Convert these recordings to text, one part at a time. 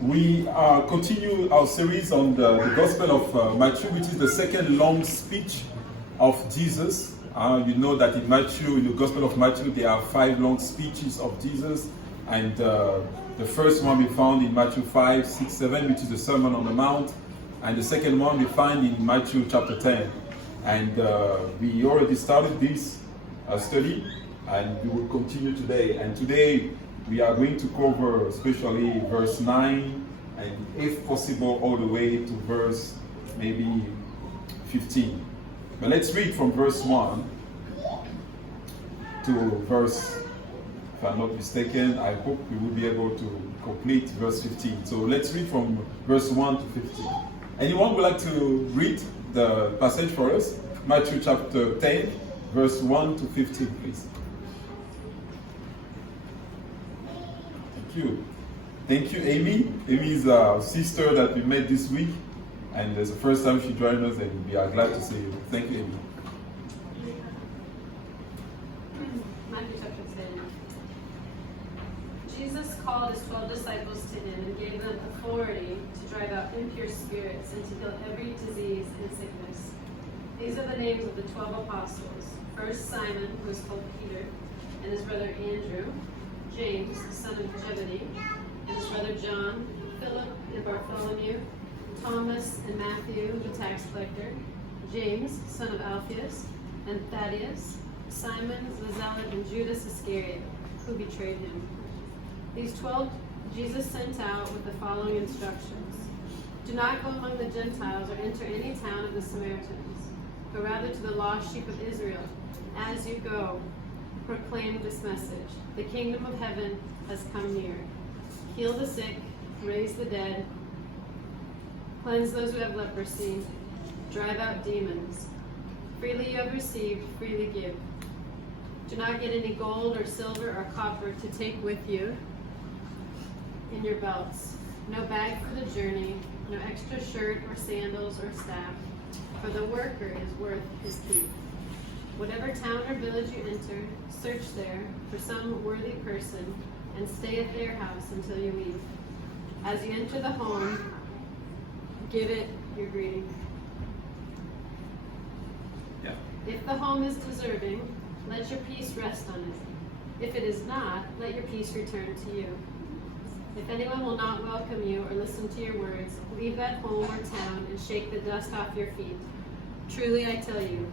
We continue our series on the Gospel of Matthew, which is the second long speech of Jesus. You know that in Matthew, in the Gospel of Matthew, there are 5 long speeches of Jesus. And the first one we found in Matthew 5, 6, 7, which is the Sermon on the Mount. And the second one we find in Matthew chapter 10. And we already started this study, and we will continue today. And today we are going to cover especially verse 9, and if possible all the way to verse maybe 15. But let's read from verse 1 to verse, if I'm not mistaken, I hope we will be able to complete verse 15. So let's read from verse 1 to 15. Anyone would like to read the passage for us? Matthew chapter 10, verse 1 to 15, please. Thank you. Thank you, Amy. Amy is a sister that we met this week, and it's the first time she joined us, and we are glad to see you. Thank you, Amy. Matthew chapter 10. Jesus called his 12 disciples to him and gave them authority to drive out impure spirits and to heal every disease and sickness. These are the names of the 12 apostles. First Simon, who is called Peter, and his brother Andrew, James, the son of Zebedee, and his brother John, Philip and Bartholomew, Thomas and Matthew, the tax collector, James, son of Alphaeus, and Thaddeus, Simon the Zealot, and Judas Iscariot, who betrayed him. These 12 Jesus sent out with the following instructions. Do not go among the Gentiles or enter any town of the Samaritans. Go rather to the lost sheep of Israel. As you go, proclaim this message. The kingdom of heaven has come near. Heal the sick, raise the dead, cleanse those who have leprosy, drive out demons. Freely you have received, freely give. Do not get any gold or silver or copper to take with you in your belts. No bag for the journey, no extra shirt or sandals or staff, for the worker is worth his keep. Whatever town or village you enter, search there for some worthy person and stay at their house until you leave. As you enter the home, give it your greeting. Yeah. If the home is deserving, let your peace rest on it. If it is not, let your peace return to you. If anyone will not welcome you or listen to your words, leave that home or town and shake the dust off your feet. Truly I tell you,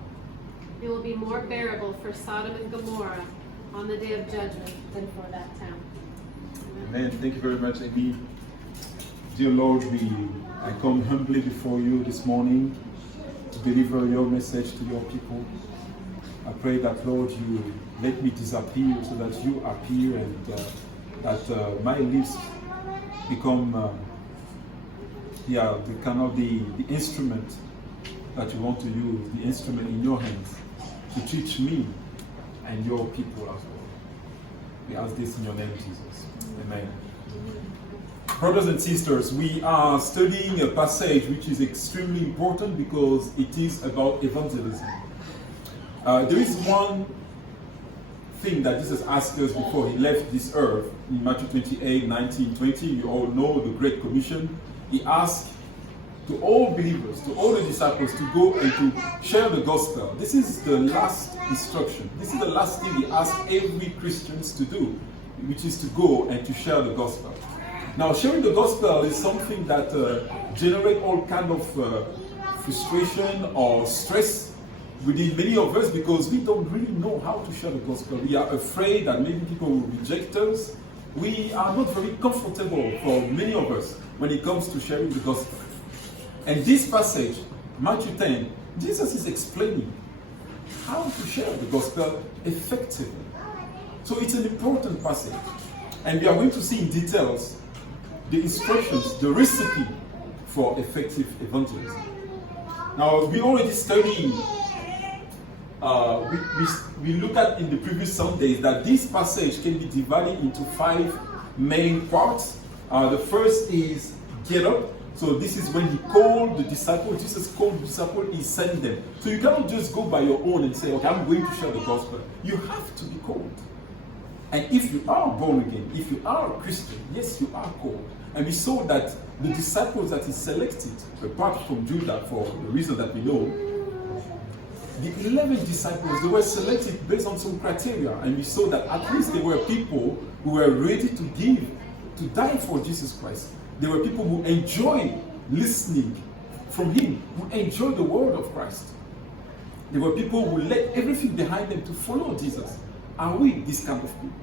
it will be more bearable for Sodom and Gomorrah on the day of judgment than for that town. Amen. Thank you very much, Amy. Dear Lord, I come humbly before you this morning to deliver your message to your people. I pray that, Lord, you let me disappear so that you appear, and that my lips become the instrument that you want to use, the instrument in your hands to teach me and your people as well. We ask this in your name, Jesus. Amen. Brothers and sisters, we are studying a passage which is extremely important because it is about evangelism. There is one thing that Jesus asked us before he left this earth in Matthew 28, 19, 20. You all know the Great Commission. He asked to all believers, to all the disciples, to go and to share the gospel. This is the last instruction. This is the last thing he asked every Christians to do, which is to go and to share the gospel. Now, sharing the gospel is something that generates all kind of frustration or stress within many of us because we don't really know how to share the gospel. We are afraid that maybe people will reject us. We are not very comfortable for many of us when it comes to sharing the gospel. And this passage, Matthew 10, Jesus is explaining how to share the gospel effectively. So it's an important passage. And we are going to see in details the instructions, the recipe for effective evangelism. Now, we already studied, we looked at in the previous Sundays that this passage can be divided into 5 main parts. The first is get up. So this is when he called the disciples. Jesus called the disciples, he sent them. So you cannot just go by your own and say, okay, I'm going to share the gospel. You have to be called. And if you are born again, if you are a Christian, yes, you are called. And we saw that the disciples that he selected, apart from Judah, for the reason that we know, the 11 disciples, they were selected based on some criteria. And we saw that at least they were people who were ready to give, to die for Jesus Christ. They were people who enjoy listening from him, who enjoy the word of Christ. They were people who left everything behind them to follow Jesus. Are we this kind of people?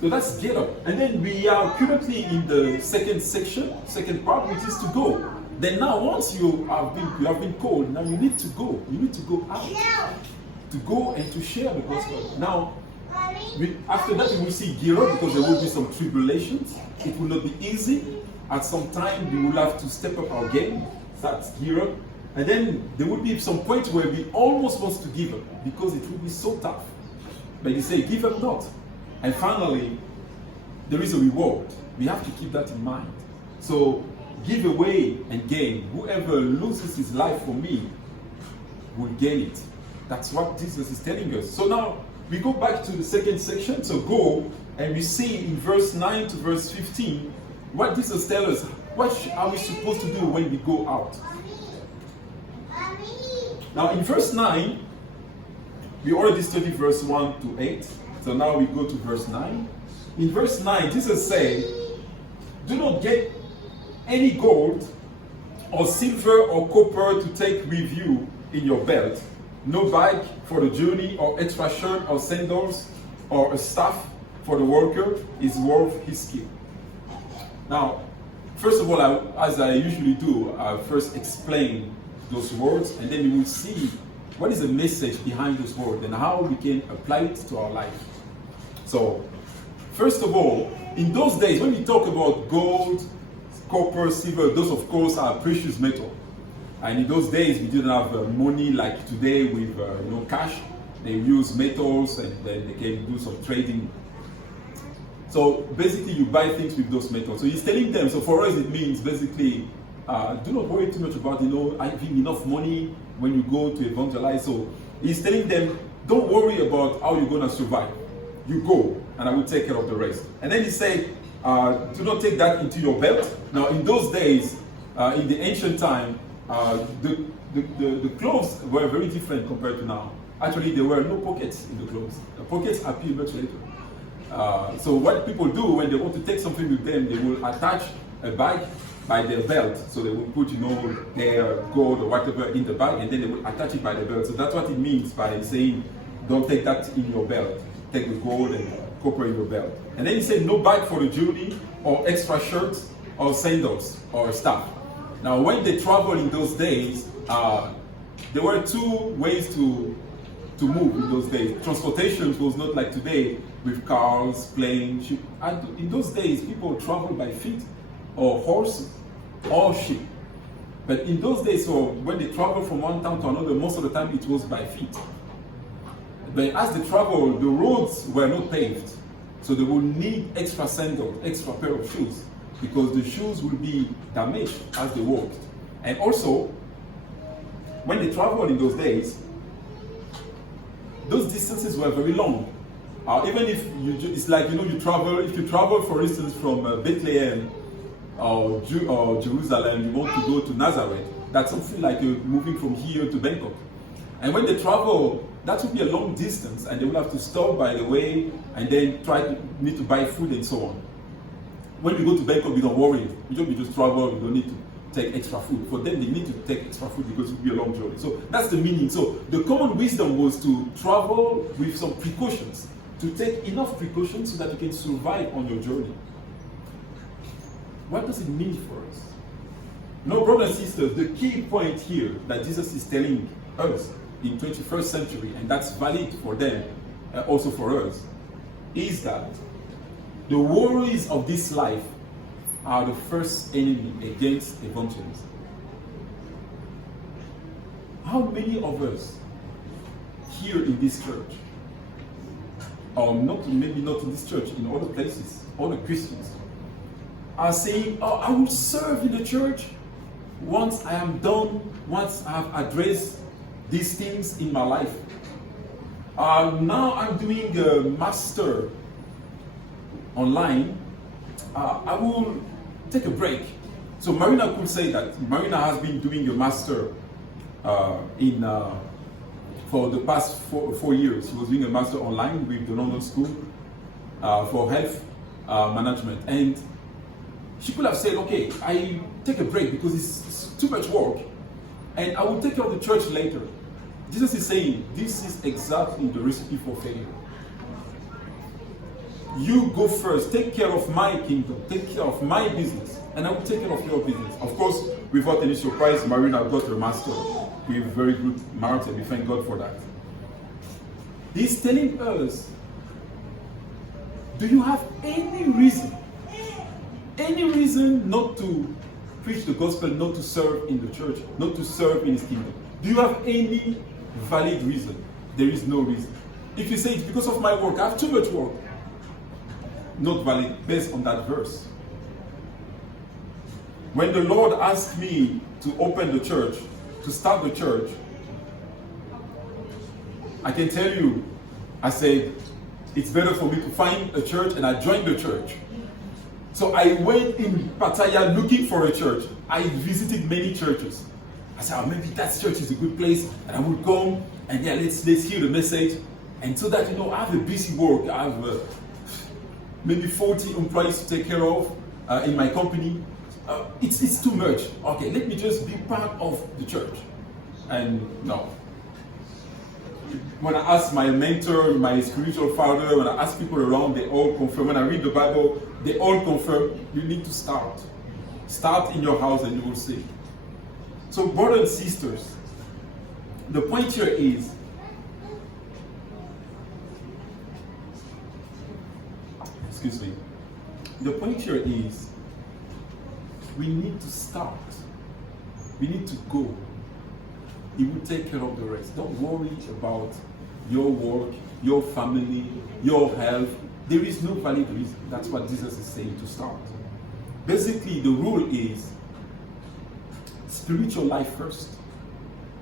So that's get up. And then we are currently in the second section, second part, which is to go. Then now once you have been called, now you need to go. You need to go out. To go and to share the gospel. Now, after that we will see gear up, because there will be some tribulations. It will not be easy. At some time we will have to step up our game. That's gear up. And then there will be some point where we almost want to give up, because it will be so tough. But you say, give up not. And finally, there is a reward. We have to keep that in mind. So, give away and gain. Whoever loses his life for me will gain it. That's what Jesus is telling us. So now, we go back to the second section. So go, and we see in verse 9 to verse 15, what Jesus tells us. What are we supposed to do when we go out? Now in verse 9, we already studied verse 1 to 8. So now we go to verse 9. In verse 9, Jesus said, do not get any gold or silver or copper to take with you in your belt. No bag for the journey, or extra shirt or sandals, or a staff for the worker is worth his skill. Now, first of all, as I usually do, I first explain those words, and then we will see what is the message behind those words and how we can apply it to our life. So, first of all, in those days, when we talk about gold, copper, silver, those of course are precious metal. And in those days, we didn't have money like today with cash. They use metals, and then they can do some trading. So basically, you buy things with those metals. So he's telling them. So for us, it means basically, do not worry too much about having enough money when you go to evangelize. So he's telling them, don't worry about how you're going to survive. You go, and I will take care of the rest. And then he said, do not take that into your belt. Now, in those days, in the ancient time, the clothes were very different compared to now. Actually, there were no pockets in the clothes. The pockets appear much later. So what people do when they want to take something with them, they will attach a bag by their belt. So they will put, their gold or whatever in the bag, and then they will attach it by the belt. So that's what it means by saying, don't take that in your belt. Take the gold and copper in your belt. And then he said, no bag for the journey, or extra shirts, or sandals, or staff. Now, when they traveled in those days, there were two ways to move in those days. Transportation was not like today with cars, planes, ship. And in those days, people traveled by feet, or horse, or ship. But in those days, so when they traveled from one town to another, most of the time it was by feet. But as they traveled, the roads were not paved. So they would need extra sandals, extra pair of shoes, because the shoes would be damaged as they walked. And also, when they traveled in those days, those distances were very long. Even if it's like, you travel, if you travel, for instance, from Bethlehem or Jerusalem, you want to go to Nazareth, that's something like moving from here to Bangkok. And when they travel, that would be a long distance, and they will have to stop by the way, and then need to buy food and so on. When we go to Bangkok, we don't worry. We just travel, we don't need to take extra food. For them, they need to take extra food because it will be a long journey. So that's the meaning. So the common wisdom was to travel with some precautions, to take enough precautions so that you can survive on your journey. What does it mean for us? No, brothers and sisters, the key point here that Jesus is telling us in 21st century, and that's valid for them, also for us, is that the worries of this life are the first enemy against evangelism. How many of us here in this church, or maybe not in this church, in other places, other Christians, are saying, oh, I will serve in the church once I am done, once I have addressed these things in my life. Now I'm doing a master online, I will take a break. So Marina could say that. Marina has been doing a master for the past 4 years. She was doing a master online with the London School for Health Management. And she could have said, okay, I take a break because it's too much work. And I will take care of the church later. Jesus is saying, this is exactly the recipe for failure. You go first, take care of my kingdom, take care of my business, and I will take care of your business. Of course, without any surprise, Marina got her master with very good marks, and we thank God for that. He's telling us, do you have any reason not to preach the gospel, not to serve in the church, not to serve in his kingdom? Do you have any valid reason? There is no reason. If you say it's because of my work, I have too much work, not valid based on that verse. When the Lord asked me to open the church, to start the church, I can tell you, I said, it's better for me to find a church, and I joined the church. So I went in Pattaya looking for a church. I visited many churches. I said, oh, maybe that church is a good place, and I would come, and yeah, let's hear the message. And so that, I have a busy work. I have maybe 40 employees to take care of in my company. It's too much. Okay, let me just be part of the church. And no. When I ask my mentor, my spiritual father, when I ask people around, they all confirm. When I read the Bible, they all confirm, you need to start. Start in your house and you will see. So brothers and sisters, the point here is, excuse me, the point here is, we need to start. We need to go. He will take care of the rest. Don't worry about your work, your family, your health. There is no valid reason. That's what Jesus is saying to start. Basically, the rule is spiritual life first,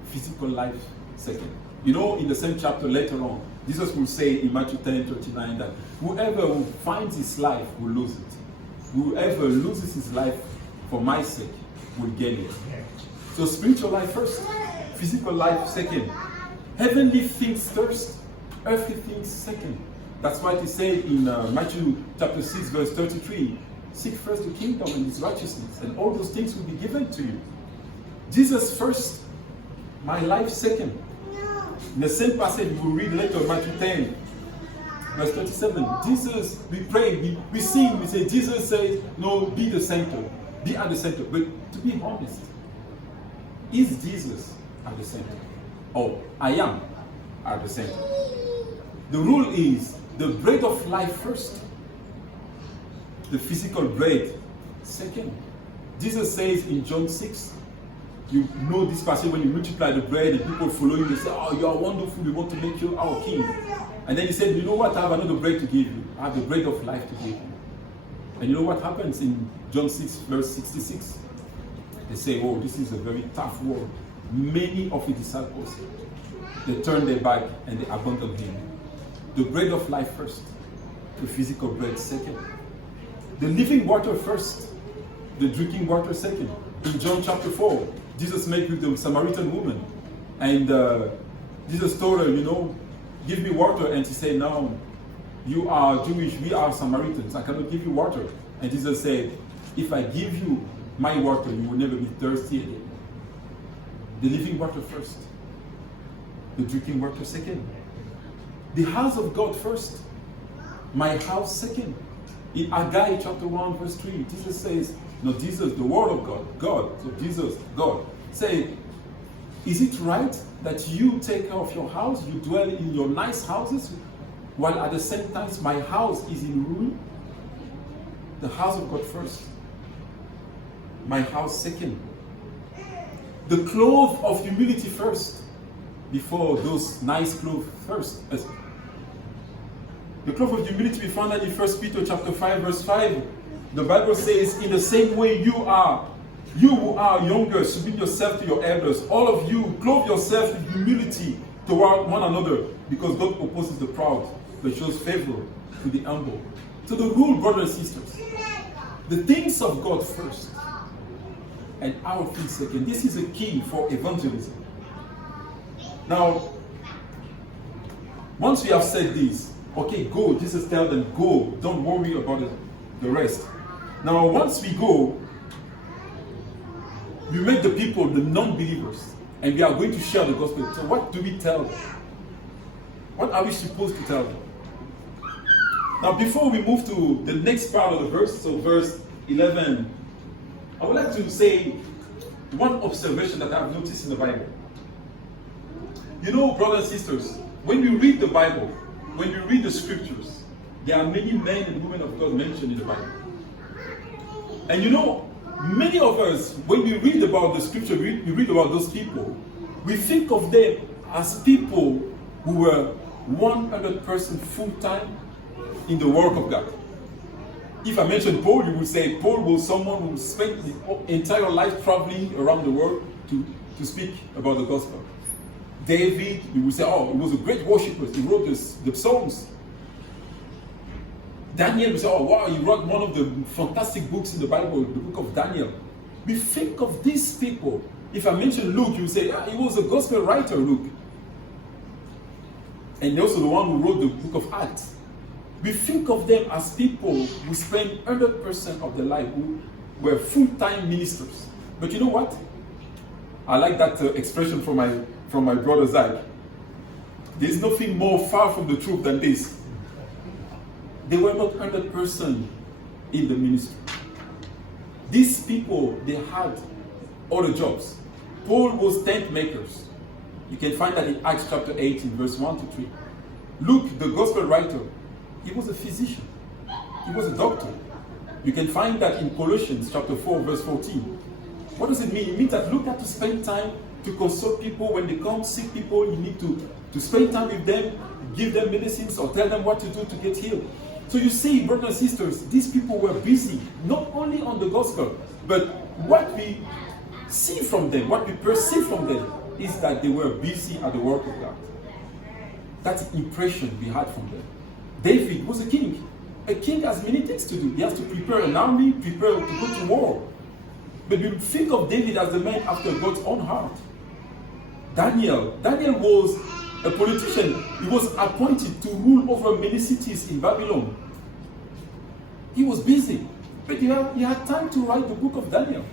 physical life second. In the same chapter later on, Jesus will say in Matthew 10:39 that whoever finds his life will lose it. Whoever loses his life for my sake will gain it. So spiritual life first, physical life second. Heavenly things first, earthly things second. That's why he said in Matthew chapter 6 verse 33, seek first the kingdom and his righteousness, and all those things will be given to you. Jesus first, my life second. In the same passage we will read later, Matthew 10 verse 37. Jesus, we pray, we sing, we say, Jesus says, no, be the center. Be at the center. But to be honest, is Jesus at the center? Or I am at the center? The rule is the bread of life first, the physical bread second. Jesus says in John 6, you know this passage, when you multiply the bread and people follow you, they say, oh, you are wonderful, we want to make you our king. And then he said, you know what, I have another bread to give you. I have the bread of life to give you. And you know what happens in John 6 verse 66? They say, oh, this is a very tough word. Many of the disciples, they turned their back and they abandoned him. The bread of life first, the physical bread second. The living water first, the drinking water second. In John chapter 4, Jesus met with the Samaritan woman. And Jesus told her, give me water. And she said, no, you are Jewish, we are Samaritans. I cannot give you water. And Jesus said, if I give you my water, you will never be thirsty again. The living water first. The drinking water second. The house of God first. My house second. In Haggai chapter 1 verse 3, Jesus says, Jesus, the word of God, so Jesus, God, say, is it right that you take care of your house, you dwell in your nice houses, while at the same time my house is in ruin? The house of God first. My house second. The clothes of humility first, before those nice clothes first. The cloth of humility we found in 1 Peter chapter 5 verse 5. The Bible says, in the same way you who are younger, submit yourself to your elders. All of you, clothe yourself with humility toward one another, because God opposes the proud, but shows favor to the humble. So the rule, brothers and sisters, the things of God first and our things second. This is a key for evangelism. Now, once we have said this, okay, go. Jesus tells them, go. Don't worry about the rest. Now, once we go, we make the people, the non-believers, and we are going to share the gospel. So what do we tell them? What are we supposed to tell them? Now, before we move to the next part of the verse, so verse 11, I would like to say one observation that I've noticed in the Bible. You know, brothers and sisters, when you read the Bible, when you read the scriptures, there are many men and women of God mentioned in the Bible. And you know, many of us, when we read about the scripture, we read about those people, we think of them as people who were 100% full-time in the work of God. If I mention Paul, you would say Paul was someone who spent his entire life traveling around the world to speak about the gospel. David, you would say, oh, he was a great worshiper. He wrote the Psalms. Daniel, we say, oh wow, he wrote one of the fantastic books in the Bible, the book of Daniel. We think of these people. If I mention Luke, you would say, he was a gospel writer, Luke. And also the one who wrote the book of Acts. We think of them as people who spend 100% of their life, who were full-time ministers. But you know what? I like that expression from my brother Zach. There's nothing more far from the truth than this. They were not 100% in the ministry. These people, they had other jobs. Paul was tent makers. You can find that in Acts chapter 18, verse 1 to 3. Luke, the gospel writer, he was a physician. He was a doctor. You can find that in Colossians chapter 4, verse 14. What does it mean? It means that Luke had to spend time to consult people. When they come, sick people, you need to spend time with them, give them medicines, or tell them what to do to get healed. So you see, brothers and sisters, these people were busy, not only on the gospel, but what we see from them, what we perceive from them, is that they were busy at the work of God. That's the impression we had from them. David was a king. A king has many things to do. He has to prepare an army, prepare to go to war. But you think of David as the man after God's own heart. Daniel was a politician. He was appointed to rule over many cities in Babylon. He was busy, but he had time to write the book of Daniel.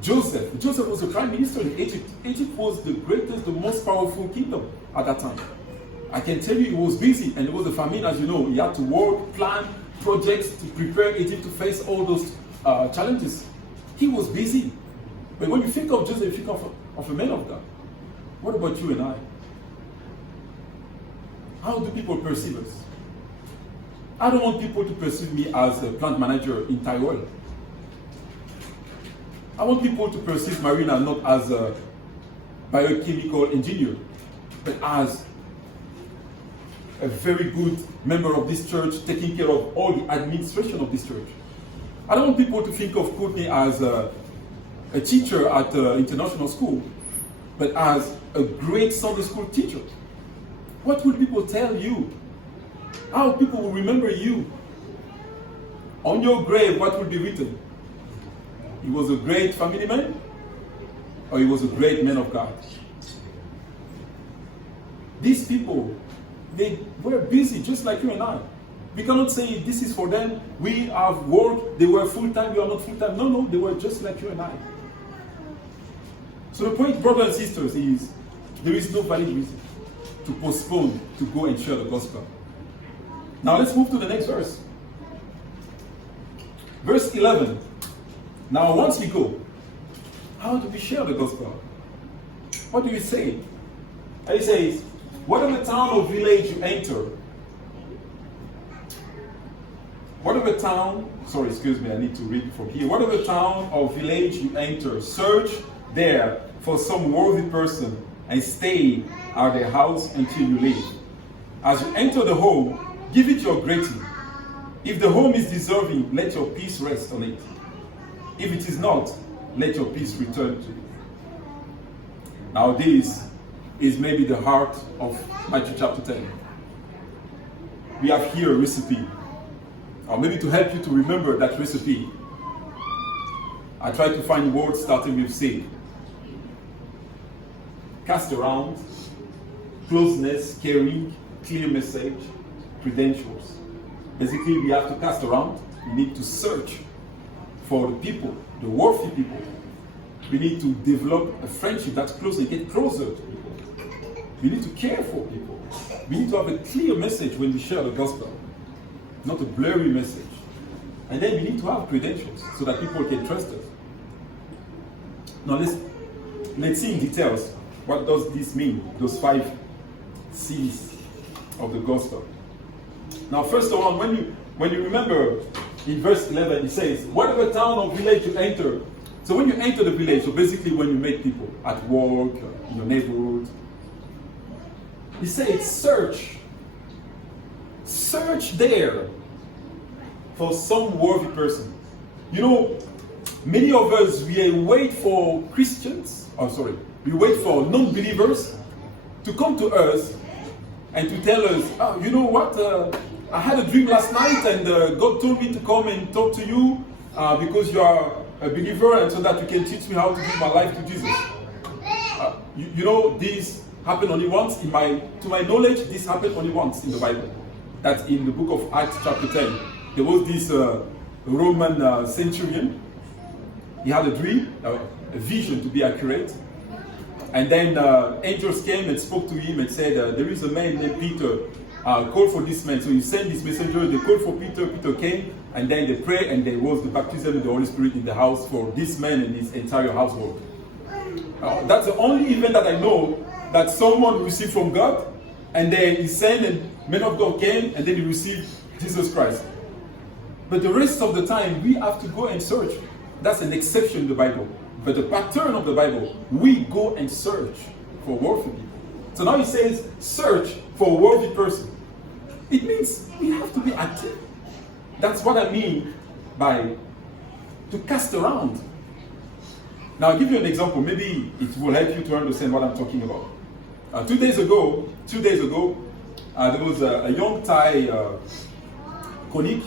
Joseph was the prime minister in Egypt. Egypt was the greatest, the most powerful kingdom at that time. I can tell you he was busy, and it was a famine, as you know. He had to work, plan projects to prepare Egypt to face all those challenges. He was busy. But when you think of Joseph, you think of a man of God. What about you and I? How do people perceive us? I don't want people to perceive me as a plant manager in Taiwan. I want people to perceive Marina not as a biochemical engineer, but as a very good member of this church, taking care of all the administration of this church. I don't want people to think of Courtney as a teacher at international school, but as a great Sunday school teacher. What will people tell you? How people will remember you? On your grave, what will be written? He was a great family man, or he was a great man of God? These people, they were busy just like you and I. We cannot say this is for them. We have work. They were full-time. We are not full-time. No, they were just like you and I. So the point, brothers and sisters, is there is no valid reason to postpone to go and share the gospel. Now let's move to the next verse. Verse 11. Now once we go, how do we share the gospel? What do we say? And he says, whatever town or village you enter, whatever town or village you enter, search there for some worthy person and stay at their house until you leave. As you enter the home, give it your greeting. If the home is deserving, let your peace rest on it. If it is not, let your peace return to you. Now this is maybe the heart of Matthew chapter 10. We have here a recipe or maybe to help you to remember that recipe, I try to find words starting with say. Cast around, closeness, caring, clear message, credentials. Basically, we have to cast around. We need to search for the people, the worthy people. We need to develop a friendship that's close and get closer to people. We need to care for people. We need to have a clear message when we share the gospel, not a blurry message. And then we need to have credentials so that people can trust us. Now let's see in details, what does this mean, those 5 C's of the gospel. Now first of all, when you remember in verse 11, it says, whatever town or village you enter. So when you enter the village, so basically when you meet people at work, in your neighborhood, he says search. Search there for some worthy person. You know, many of us, we wait for Christians, we wait for non-believers to come to us and to tell us, oh, you know what, I had a dream last night and God told me to come and talk to you because you are a believer and so that you can teach me how to give my life to Jesus. You know, this happened only once. To my knowledge, this happened only once in the Bible. That's in the book of Acts chapter 10. There was this Roman centurion. He had a dream, a vision to be accurate. And then angels came and spoke to him and said, there is a man named Peter, call for this man. So he sent this messenger, they called for Peter, Peter came, and then they prayed, and there was the baptism of the Holy Spirit in the house for this man and his entire household. That's the only event that I know that someone received from God, and then he sent, and men of God came, and then he received Jesus Christ. But the rest of the time, we have to go and search. That's an exception in the Bible. But the pattern of the Bible, we go and search for worthy people. So now he says, search for a worthy person. It means we have to be active. That's what I mean by to cast around. Now I'll give you an example. Maybe it will help you to understand what I'm talking about. 2 days ago, there was a young Thai colleague.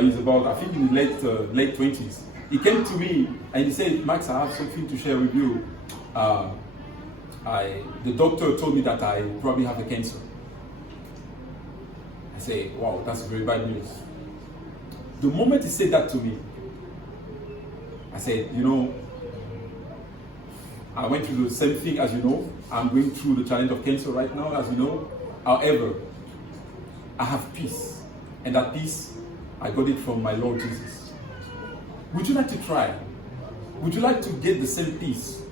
He's about, I think, in late 20s. He came to me and he said, Max, I have something to share with you. The doctor told me that I probably have a cancer. I say, wow, that's very bad news. The moment he said that to me, I said, you know, I went through the same thing as you know. I'm going through the challenge of cancer right now, as you know. However, I have peace. And that peace, I got it from my Lord Jesus. Would you like to try? Would you like to get the same peace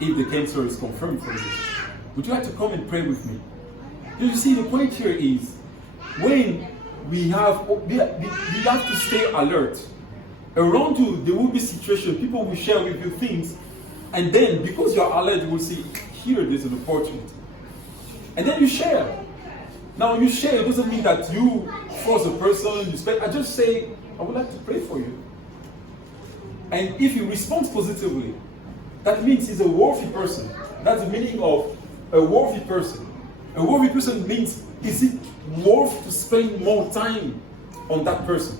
if the cancer is confirmed for you? Would you like to come and pray with me? You see, the point here is when we have to stay alert. Around you, there will be situations, people will share with you things, and then because you're alert, you will see, here there's an opportunity. And then you share. Now you share, it doesn't mean that you force a person, I just say, I would like to pray for you. And if you respond positively, that means he's a worthy person. That's the meaning of a worthy person. A worthy person means, is it worth to spend more time on that person?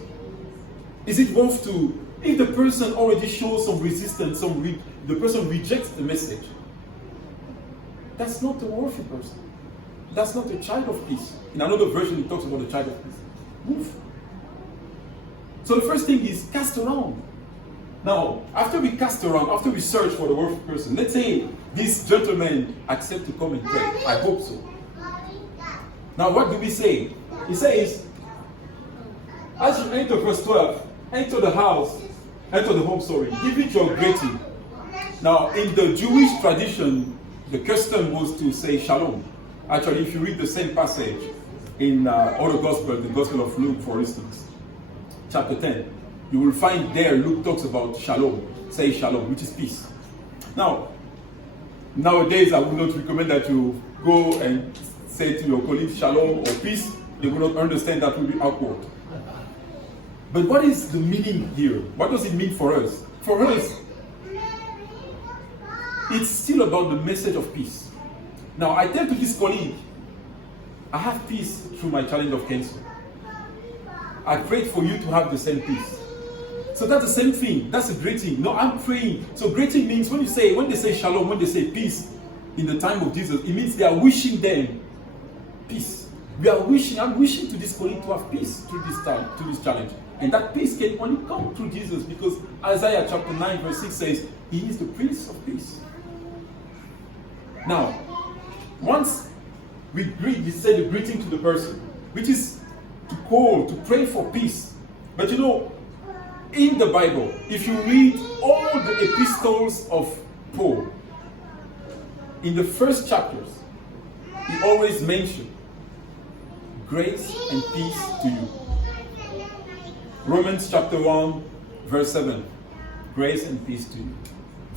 Is it worth to, if the person already shows some resistance, the person rejects the message, that's not a worthy person. That's not a child of peace. In another version, it talks about a child of peace. Move. So the first thing is cast around. Now, after we cast around, after we search for the worthy person, let's say this gentleman accepts to come and pray. I hope so. Now, what do we say? He says, as you enter verse 12, enter the home, give it your greeting. Now, in the Jewish tradition, the custom was to say shalom. Actually, if you read the same passage in other gospel, the Gospel of Luke, for instance, chapter 10, you will find there Luke talks about shalom, say shalom, which is peace. Now, nowadays I would not recommend that you go and say to your colleagues shalom or peace. They will not understand, that will be awkward. But what is the meaning here? What does it mean for us? For us, it's still about the message of peace. Now, I tell to this colleague, I have peace through my challenge of cancer. I prayed for you to have the same peace. So that's the same thing. That's a greeting. No, I'm praying. So greeting means when they say shalom, when they say peace in the time of Jesus, it means they are wishing them peace. I'm wishing to this colleague to have peace through this time, to this challenge. And that peace can only come through Jesus, because Isaiah chapter 9 verse 6 says, He is the Prince of Peace. Now, once we say the greeting to the person, which is to call, to pray for peace. But you know, in the Bible, if you read all the epistles of Paul, in the first chapters, he always mentions grace and peace to you. Romans chapter 1, verse 7, grace and peace to you.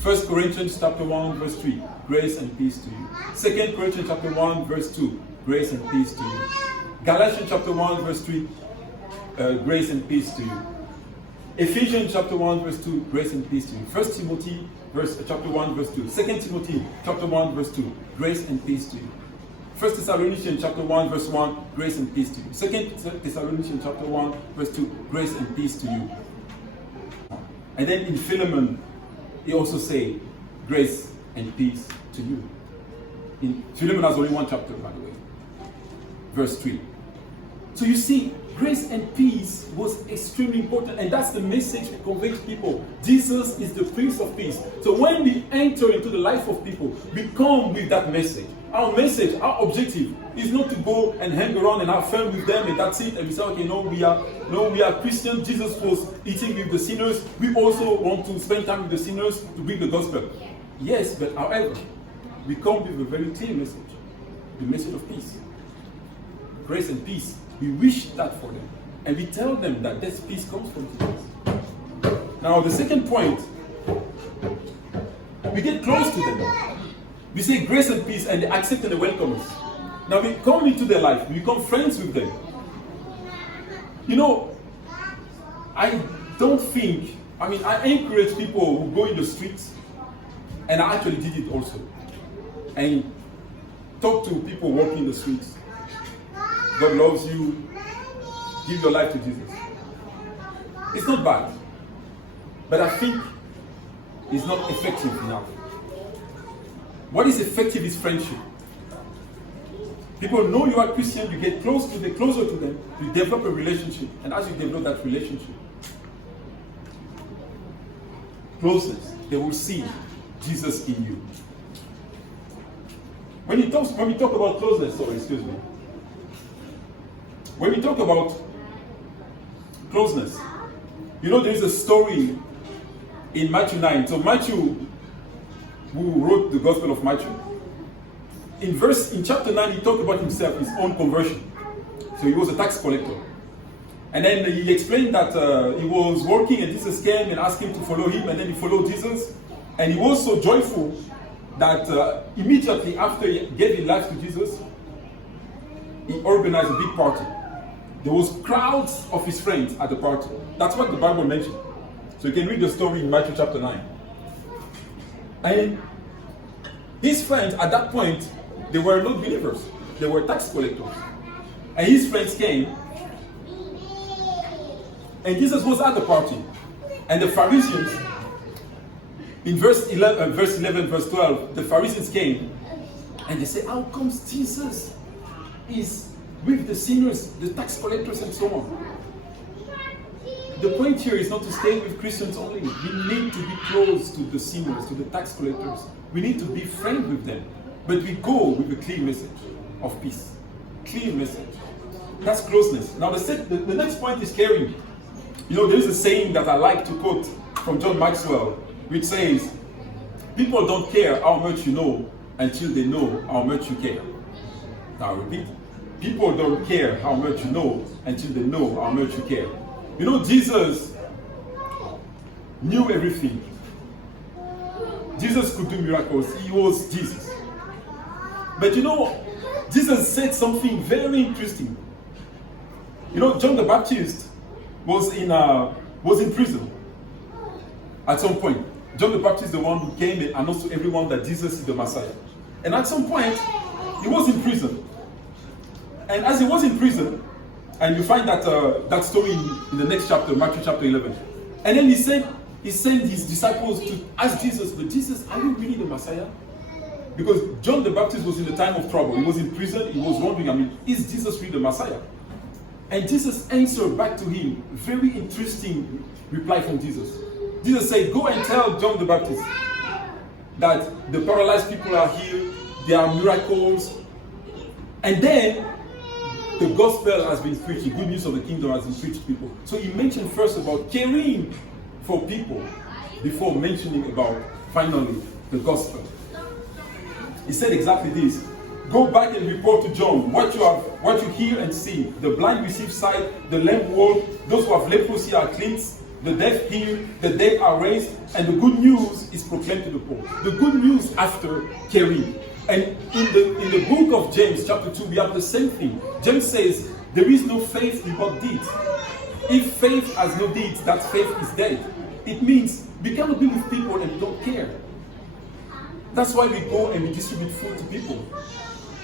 1 Corinthians chapter 1, verse 3, grace and peace to you. 2 Corinthians chapter 1, verse 2, grace and peace to you. Galatians chapter 1, verse 3, grace and peace to you. Ephesians chapter 1, verse 2, grace and peace to you. 1 Timothy chapter 1, verse 2. 2 Timothy chapter 1, verse 2, grace and peace to you. 1 Thessalonians chapter 1, verse 1, grace and peace to you. 2 Thessalonians chapter 1, verse 2, grace and peace to you. And then in Philemon, he also say, grace and peace to you. In Philemon has only one chapter, by the way. Verse 3. So you see, grace and peace was extremely important, and that's the message we convey to people. Jesus is the Prince of Peace. So when we enter into the life of people, we come with that message. Our message, our objective is not to go and hang around and have fun with them and that's it. And we say, okay, we are Christians. Jesus was eating with the sinners. We also want to spend time with the sinners to bring the gospel. Yes, but however, we come with a very clear message. The message of peace. Grace and peace. We wish that for them. And we tell them that this peace comes from Jesus. Now, the second point, we get close to them. We say grace and peace, and they accept and they welcome us. Now, we come into their life. We become friends with them. You know, I encourage people who go in the streets, and I actually did it also, and talk to people walking in the streets. God loves you. Give your life to Jesus. It's not bad. But I think it's not effective enough. What is effective is friendship. People know you are Christian, you get closer to them, you develop a relationship. And as you develop that relationship, closeness, they will see Jesus in you. When we talk about closeness, when we talk about closeness, you know, there is a story in Matthew 9. So Matthew, who wrote the Gospel of Matthew, in chapter 9, he talked about himself, his own conversion. So he was a tax collector. And then he explained that he was working and Jesus came and asked him to follow him, and then he followed Jesus. And he was so joyful that immediately after he gave his life to Jesus, he organized a big party. There was crowds of his friends at the party. That's what the Bible mentioned. So you can read the story in Matthew chapter 9. And his friends at that point, they were not believers. They were tax collectors. And his friends came. And Jesus was at the party. And the Pharisees, in verse 11, verse 12, the Pharisees came. And they said, how comes Jesus is with the sinners, the tax collectors, and so on? The point here is not to stay with Christians only. We need to be close to the sinners, to the tax collectors. We need to be friends with them. But we go with a clear message of peace. Clear message. That's closeness. Now the next point is caring. You know, there is a saying that I like to quote from John Maxwell, which says, people don't care how much you know until they know how much you care. Now I repeat. People don't care how much you know until they know how much you care. You know, Jesus knew everything. Jesus could do miracles. He was Jesus. But you know, Jesus said something very interesting. You know, John the Baptist was in prison at some point. John the Baptist is the one who came and announced to everyone that Jesus is the Messiah. And at some point, he was in prison. And as he was in prison, And you find that story in the next chapter, Matthew chapter 11. And then he sent his disciples to ask Jesus, but Jesus, are you really the Messiah? Because John the Baptist was in the time of trouble. He was in prison. He was wondering, is Jesus really the Messiah? And Jesus answered back to him, very interesting reply from Jesus. Jesus said, go and tell John the Baptist that the paralyzed people are healed, there are miracles, and then the gospel has been preached, the good news of the kingdom has been preached to people. So he mentioned first about caring for people before mentioning about, finally, the gospel. He said exactly this. Go back and report to John what you hear and see. The blind receive sight, the lame walk, those who have leprosy are cleansed, the deaf hear, the dead are raised, and the good news is proclaimed to the poor. The good news after caring. And in the book of James, chapter 2, we have the same thing. James says, there is no faith without deeds. If faith has no deeds, that faith is dead. It means we cannot be with people and we don't care. That's why we go and we distribute food to people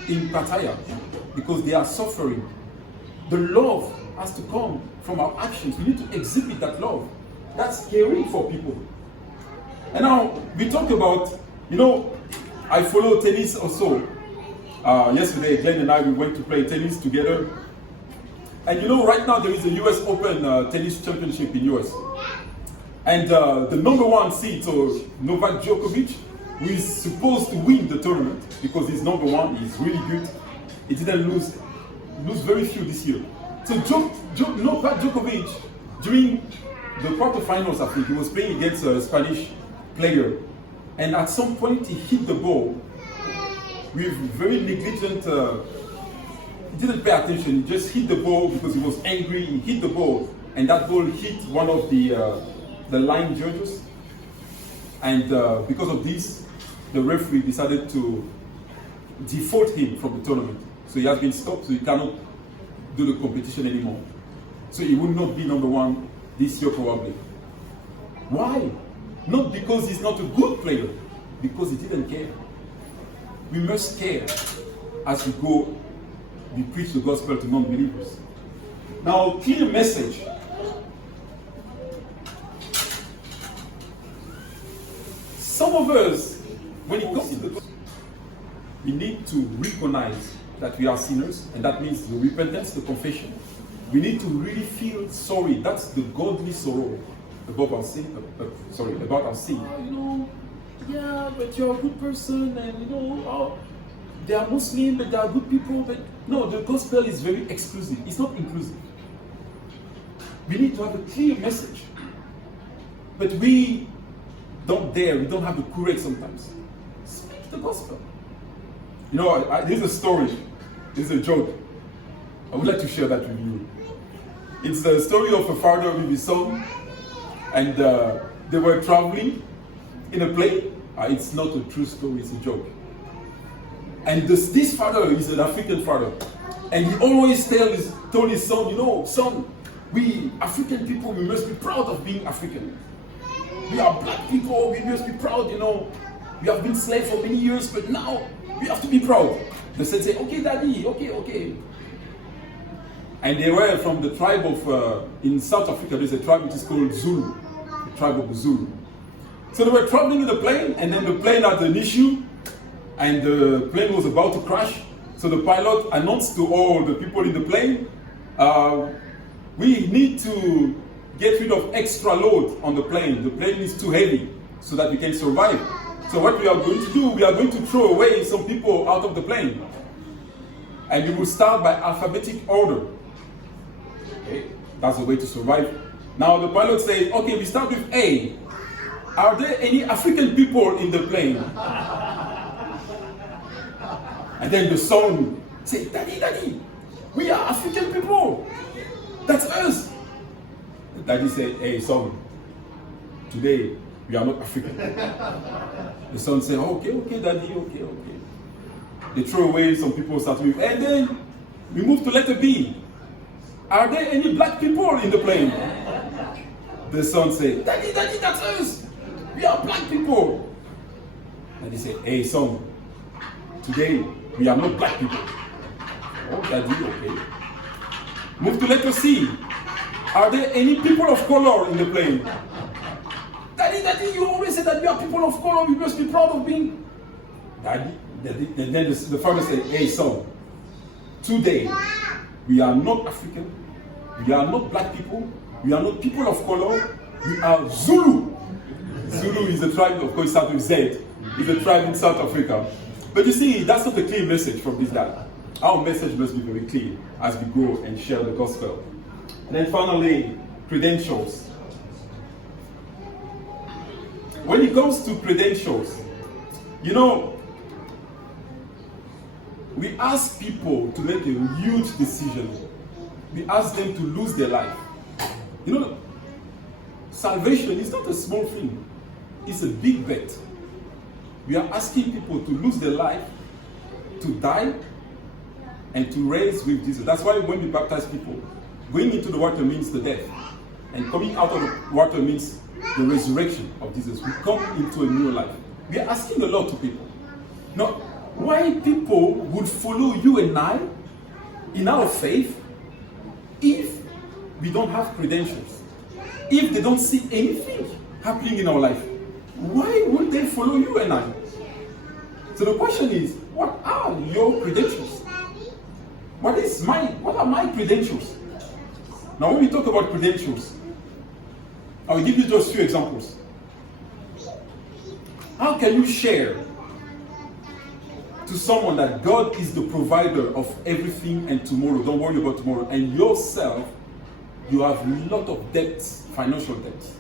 in Pattaya, because they are suffering. The love has to come from our actions. We need to exhibit that love. That's caring for people. And now we talk about, I follow tennis also. Yesterday, Glenn and I, we went to play tennis together. And right now there is a US Open tennis championship in US. And the number one seed, so Novak Djokovic, who is supposed to win the tournament because he's number one, he's really good. He didn't lose very few this year. So Novak Djokovic, during the quarterfinals, I think, he was playing against a Spanish player. And at some point, he hit the ball with very negligent, he didn't pay attention, he just hit the ball because he was angry, he hit the ball, and that ball hit one of the line judges. And because of this, the referee decided to default him from the tournament. So he has been stopped, so he cannot do the competition anymore. So he will not be number one this year probably. Why? Not because he's not a good player, because he didn't care. We must care as we go, we preach the gospel to non-believers. Now, clear message. Some of us, when it comes to the gospel, we need to recognize that we are sinners, and that means the repentance, the confession. We need to really feel sorry. That's the godly sorrow about our sin. About our sin. Yeah, but you're a good person, and they are Muslim, but they are good people. But no, the gospel is very exclusive. It's not inclusive. We need to have a clear message, but we don't dare. We don't have the courage sometimes. Speak the gospel. There's a story. There's a joke. I would like to share that with you. It's the story of a father with his son, and they were traveling in a plane. It's not a true story, it's a joke. And this father is an African father, and he always told his son, son, we African people, we must be proud of being African. We are black people, we must be proud, we have been slaves for many years, but now we have to be proud. The son said, okay, daddy, okay. And they were from the tribe of, in South Africa, there's a tribe which is called Zulu, the tribe of Zulu. So they were traveling in the plane, and then the plane had an issue, and the plane was about to crash. So the pilot announced to all the people in the plane, we need to get rid of extra load on the plane. The plane is too heavy so that we can survive. So what we are going to do, we are going to throw away some people out of the plane. And we will start by alphabetic order. Okay, that's the way to survive. Now the pilot said, okay, we start with A. Are there any African people in the plane? And then the son said, Daddy, we are African people. That's us. The daddy said, hey son, today we are not African. The son said, okay, daddy, okay. They throw away some people, start with, and then we move to letter B. Are there any black people in the plane? The son said, Daddy, that's us. We are black people. And he said, hey son, today we are not black people. Oh, daddy, okay. Move to letter C. Are there any people of color in the plane? Daddy, you always say that we are people of color. We must be proud of being. Daddy, and then the father said, hey son, today we are not African, we are not black people, we are not people of color, we are Zulu. Zulu is a tribe, of course, starts with Z. It's a tribe in South Africa. But you see, that's not a clear message from this guy. Our message must be very clear as we go and share the gospel. And then finally, credentials. When it comes to credentials, you know, we ask people to make a huge decision. We ask them to lose their life. You know, salvation is not a small thing. It's a big bet. We are asking people to lose their life, to die, and to raise with Jesus. That's why when we baptize people, going into the water means the death. And coming out of the water means the resurrection of Jesus. We come into a new life. We are asking a lot to people. Now, why people would follow you and I in our faith if we don't have credentials? If they don't see anything happening in our life, why would they follow you and I? So the question is, what are your credentials? What are my credentials? Now, when we talk about credentials, I will give you just a few examples. How can you share to someone that God is the provider of everything and tomorrow? Don't worry about tomorrow. And yourself, you have a lot of debts, financial debts.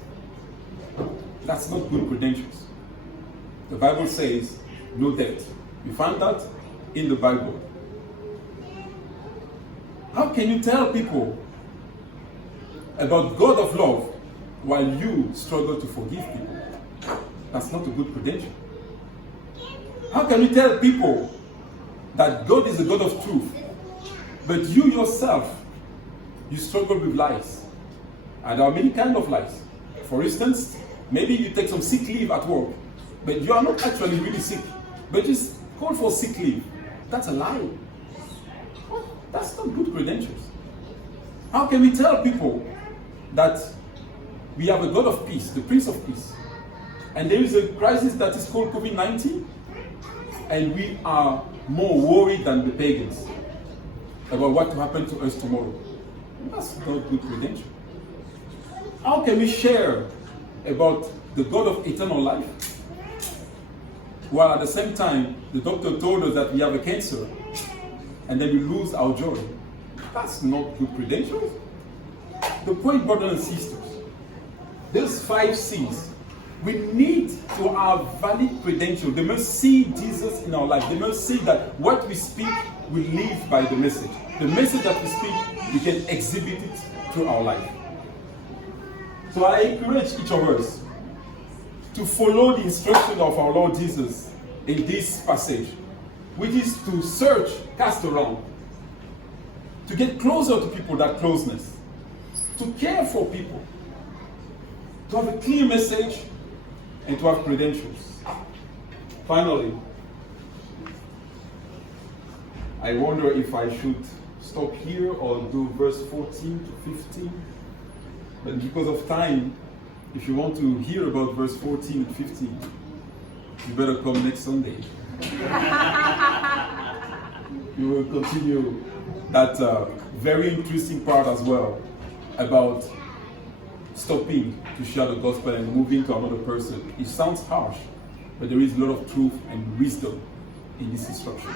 That's not good credentials. The Bible says no debt. You find that in the Bible. How can you tell people about God of love while you struggle to forgive people? That's not a good credential. How can you tell people that God is a God of truth, but you yourself, you struggle with lies? And there are many kinds of lies. For instance, maybe you take some sick leave at work, but you are not actually really sick, but just call for sick leave. That's a lie. That's not good credentials. How can we tell people that we have a God of peace, the Prince of Peace, and there is a crisis that is called COVID-19, and we are more worried than the pagans about what will happen to us tomorrow? That's not good credentials. How can we share about the God of eternal life while at the same time the doctor told us that we have a cancer and then we lose our joy? That's not good credentials. The point, brothers and sisters, those 5 C's, we need to have valid credentials. They must see Jesus in our life. They must see that what we speak, we live by the message. The message that we speak, we can exhibit it through our life. So I encourage each of us to follow the instruction of our Lord Jesus in this passage, which is to search, cast around, to get closer to people, that closeness, to care for people, to have a clear message, and to have credentials. Finally, I wonder if I should stop here or do verse 14 to 15. But because of time, if you want to hear about verse 14 and 15, you better come next Sunday. We will continue that very interesting part as well about stopping to share the gospel and moving to another person. It sounds harsh, but there is a lot of truth and wisdom in this instruction.